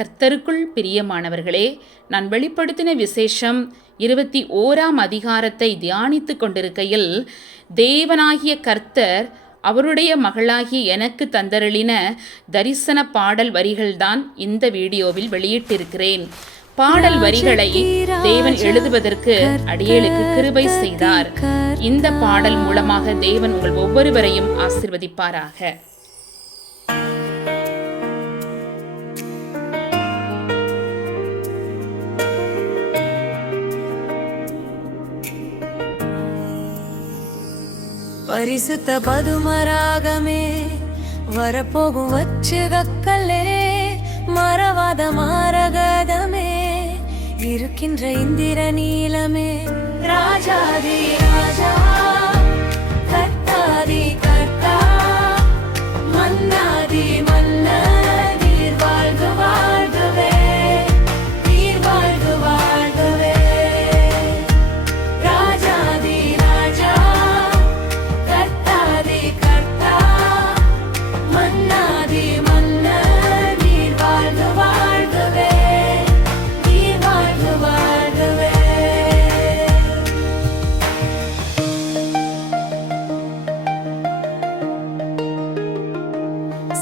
கர்த்தருக்குள் பிரியமானவர்களே, நான் வெளிப்படுத்தின விசேஷம் 21ஆம் அதிகாரத்தை தியானித்து கொண்டிருக்கையில் தேவனாகிய கர்த்தர் அவருடைய மகளாகிய எனக்கு தந்தருளின தரிசன பாடல் வரிகள்தான் இந்த வீடியோவில் வெளியிட்டிருக்கிறேன். பாடல் வரிகளை தேவன் எழுதுவதற்கு அடியேளுக்கு கிருபை செய்தார். இந்த பாடல் மூலமாக தேவன் உங்கள் ஒவ்வொருவரையும் ஆசீர்வதிப்பாராக. பரிசுத்த பதுமராகமே, வரப்போகும் வச்சுகக்கல்லே, மறவாத மாரகதமே, இருக்கின்ற இந்திர நீலமே, ராஜாதி ராஜா, கர்த்தாதி கர்த்தா, மன்னாதி மன்னர், நீர் வாழ்க வாழ்கவே, நீர் வாழ்க வாழ்கவே, ராஜாதி ராஜா, கர்த்தாதி கர்த்தா, மன்னாதி மன்னர், நீர் வாழ்க வாழ்கவே, நீர் வாழ்க வாழ்கவே.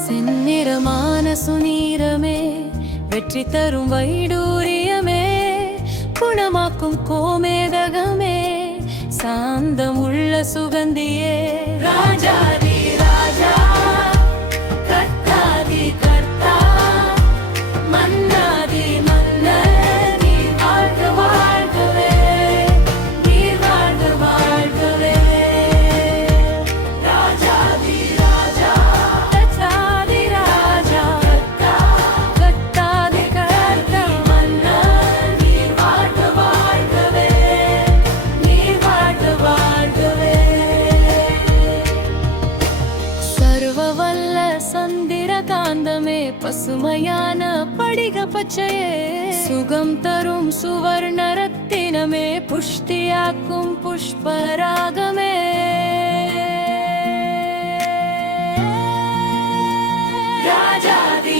செந்நிறமான சுநீரமே, வெற்றி தரும் வைடூரியமே, குணமாக்கும் கோமேதகமே, சாந்தம் உள்ள சுகந்தியே, ராஜாதி ராஜா, கர்த்தாதி கர்த்தா, மன்னாதி மன்னர், நீர் வாழ்க வாழ்கவே, நீர் வாழ்க வாழ்கவே, ராஜாதி ராஜா, கர்த்தாதி ராஜா, கர்த்தாதி கர்த்தா, மன்னர், நீர் வாழ்க வாழ்கவே, நீர் வாழ்க வாழ்கவே. சர்வவல்ல சந்திர காந்தமே, பசுமையான படிக பச்சையே, சுகம் தரும் சுவர்ண ரத்தினமே, புஷ்டியாக்கும் புஷ்பராகமே, ராஜாதி